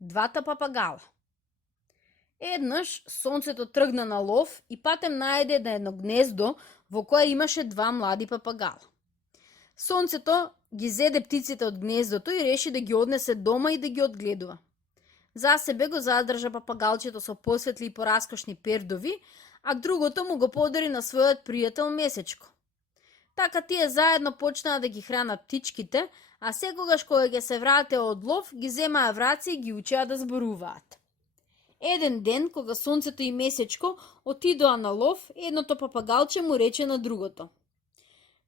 Двата папагала. Еднаш сонцето тргна на лов и патем најде на едно гнездо во кое имаше два млади папагала. Сонцето ги зеде птиците од гнездото и реши да ги однесе дома и да ги одгледува. За себе го задржа папагалчето со посветли и пораскошни пердови, а другото му го подари на својот пријател Месечко. Така тие заедно почнаа да ги хранат птичките, а секогаш кога ќе се вратеа од лов, ги земаа в раце и ги учеа да зборуваат. Еден ден, кога сонцето и Месечко отидоа на лов, едното папагалче му рече на другото: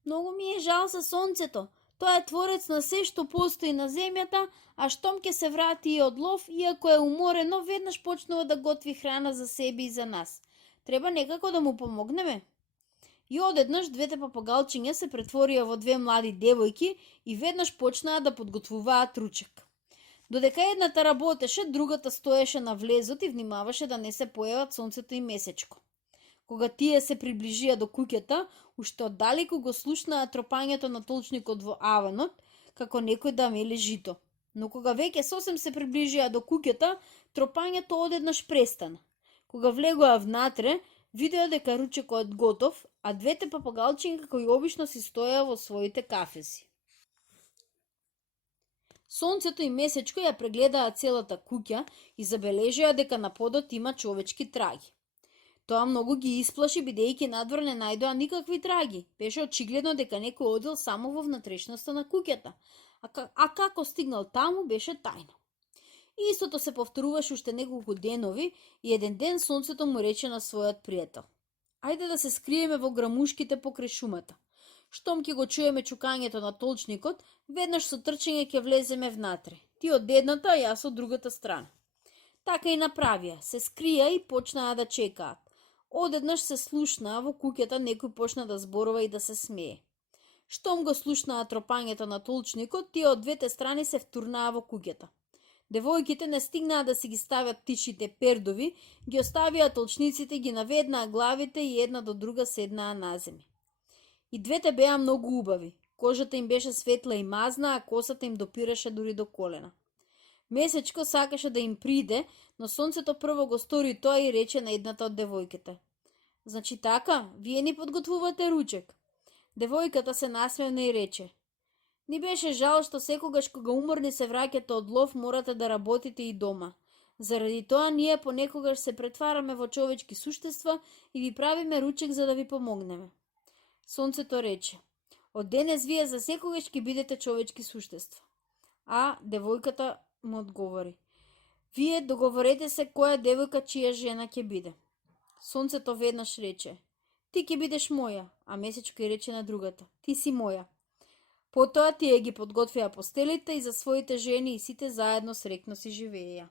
"Многу ми е жал за сонцето. Тоа е творец на се што постои на земјата, а штом ќе се врати и од лов, иако е уморено, веднаш почнува да готви храна за себе и за нас. Треба некако да му помогнеме." И одеднаш двете папагалчиња се претворија во две млади девојки и веднаш почнаа да подготвуваат ручек. Додека едната работеше, другата стоеше на влезот и внимаваше да не се појават сонцето и Месечко. Кога тие се приближија до куќата, уште оддалеку го слушнаа тропањето на толчникот во аванот, како некој да мели жито. Но кога веќе сосем се приближија до куќата, тропањето одеднаш престана. Кога влегоа внатре, видеа дека ручекот готов, а двете папагалчиња како и обично си стоеа во своите кафеси. Сонцето и Месечко ја прегледаа целата куќа и забележаа дека на подот има човечки траги. Тоа многу ги исплаши, бидејќи надвор не најдоа никакви траги. Беше очигледно дека некој одел само во внатрешноста на куќата, а како стигнал таму беше тајно. И истото се повторуваше уште неколку денови и еден ден сонцето му рече на својот пријател: "Ајде да се скриеме во грамушките покрај шумата. Штом ќе го чуеме чукањето на толчникот, веднаш со трчање ќе влеземе внатре. Ти од едната, а јас од другата страна." Така и направија, се скрија и почнаа да чекаат. Одеднаш се слушнаа во куќата некој почна да зборува и да се смее. Штом го слушнаа тропањето на толчникот, тие од двете страни се втурнаа во куќата. Девојките не стигнаа да си ги стават птичите пердови, ги оставија толчниците, ги наведнаа главите и една до друга седнаа на земја. И двете беа многу убави. Кожата им беше светла и мазна, а косата им допираше дури до колена. Месечко сакаше да им приде, но сонцето прво го стори тоа и рече на едната од девојките: "Значи така, вие ни подготвувате ручек?" Девојката се насмевна и рече: "Ни беше жал што секогаш кога уморни се враќате од лов, морате да работите и дома. Заради тоа ние понекогаш се претвараме во човечки суштества и ви правиме ручек за да ви помогнеме." Сонцето рече: "Од денес вие за секогаш ќе бидете човечки суштества." А девојката му одговори: "Вие договорете се која девојка чија жена ќе биде." Сонцето веднаш рече: "Ти ќе бидеш моја", а Месечко и рече на другата: "Ти си моја." Потоа тие ги подготвија постелите и за своите жени и сите заедно среќно си живееја.